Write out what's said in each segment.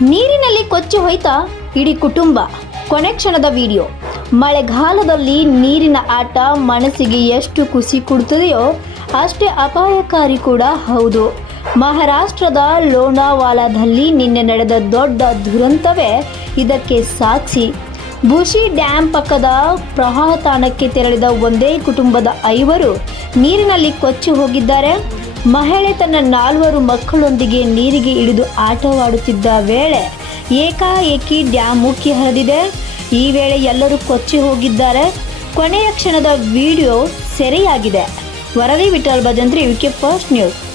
ನೀರಿನಲ್ಲಿ ಕೊಚ್ಚಿ ಹೋಯ್ತಾ ಇಡೀ ಕುಟುಂಬ. ಕೊನೆ ಕ್ಷಣದ ವಿಡಿಯೋ. ಮಳೆಗಾಲದಲ್ಲಿ ನೀರಿನ ಆಟ ಮನಸ್ಸಿಗೆ ಎಷ್ಟು ಖುಷಿ ಕೊಡ್ತದೆಯೋ ಅಷ್ಟೇ ಅಪಾಯಕಾರಿ ಕೂಡ ಹೌದು. ಮಹಾರಾಷ್ಟ್ರದ ಲೋನಾವಾಲಾದಲ್ಲಿ ನಿನ್ನೆ ನಡೆದ ದೊಡ್ಡ ದುರಂತವೇ ಇದಕ್ಕೆ ಸಾಕ್ಷಿ. ಬುಷಿ ಡ್ಯಾಂ ಪಕ್ಕದ ಪ್ರವಾಹ ತಾಣಕ್ಕೆ ತೆರಳಿದ ಒಂದೇ ಕುಟುಂಬದ ಐವರು ನೀರಿನಲ್ಲಿ ಕೊಚ್ಚಿ ಹೋಗಿದ್ದಾರೆ. ಮಹಿಳೆ ತನ್ನ ನಾಲ್ವರು ಮಕ್ಕಳೊಂದಿಗೆ ನೀರಿಗೆ ಇಳಿದು ಆಟವಾಡುತ್ತಿದ್ದ ವೇಳೆ ಏಕಾಏಕಿ ಡ್ಯಾಮ್ ಮುಕ್ಕಿ ಹರಿದಿದೆ. ಈ ವೇಳೆ ಎಲ್ಲರೂ ಕೊಚ್ಚಿ ಹೋಗಿದ್ದಾರೆ. ಕೊನೆಯ ಕ್ಷಣದ ವಿಡಿಯೋ ಸೆರೆಯಾಗಿದೆ. ವರದಿ Vithal Bhajantri VK first news.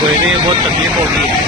कोई नहीं बहुत तकलीफ होगी